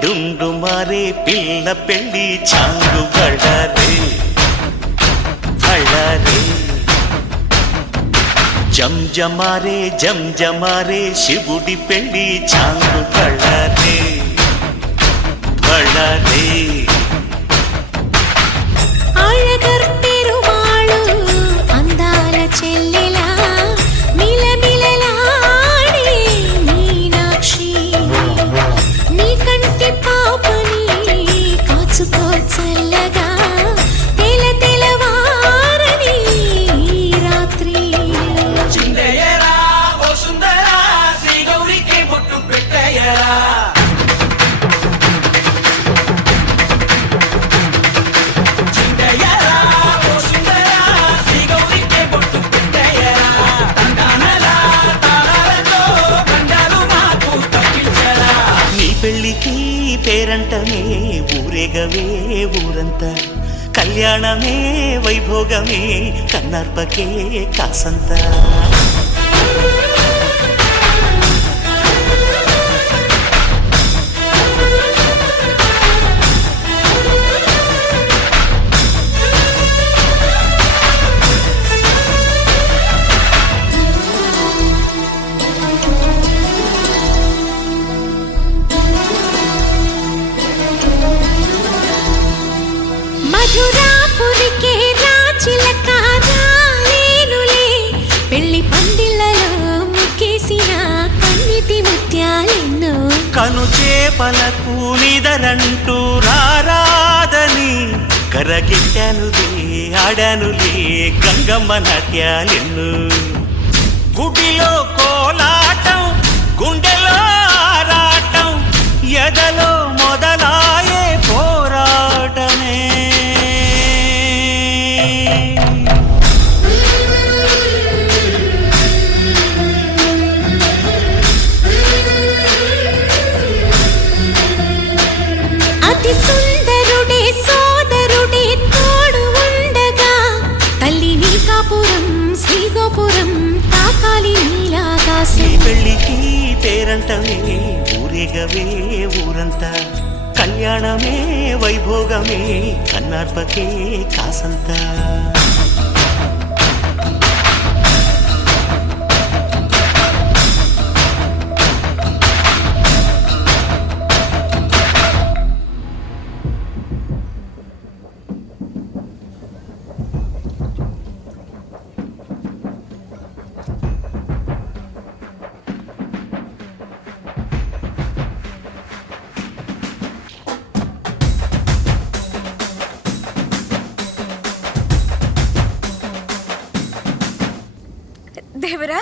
డుండు మారే పిల్ల పెళ్ళి చాంగు బళ్ళారే బళ్ళారే జంజమారే శివుడి పెళ్ళి చాంగు బళ్ళారే బళ్ళారే అందాల చెల్లెలా చల్లగా తెలవారని రాత్రి చిందయ్యరా ఓ సుందరా శ్రీ గౌరికి బొట్టు పెట్టయ్యరా చిందయ్యరా ఓ సుందరా శ్రీ గౌరికి బొట్టు పెట్టయ్యరా తండానలా తాళాలతో కండాలు మాకు తప్పించరా నీ పెళ్ళికి పేరంటమే ఊరేగవే ఊరంతా కళ్యాణమే వైభోగమే కన్నార్పకే కాసంతా మధురాపురికే రాచిలక రాలేనులే పెళ్లి పందిళ్ళలో ముక్కేసిన కన్నిటి ముత్యాలెన్నో కను చేపలకు నిదరంటూ రారాదని కరగిట్టానులే ఆడానులే గంగమ్మ నాట్యాలెన్ను గుడిలో కోలాటం గుండెలో ఆరాటం ఎదలో మొదలాయే పోరాటమే అతి సుందరుడే సోదరుడే తోడు ఉండగా తల్లి నీ కాపురం శ్రీగోపురం తాకాలి నీలాకాశం పెళ్ళికి పేరంటమే ఊరేగవే ఊరంతా కళ్యాణమే వైభోగమే కన్నార్పకే కాసంతా దేవరా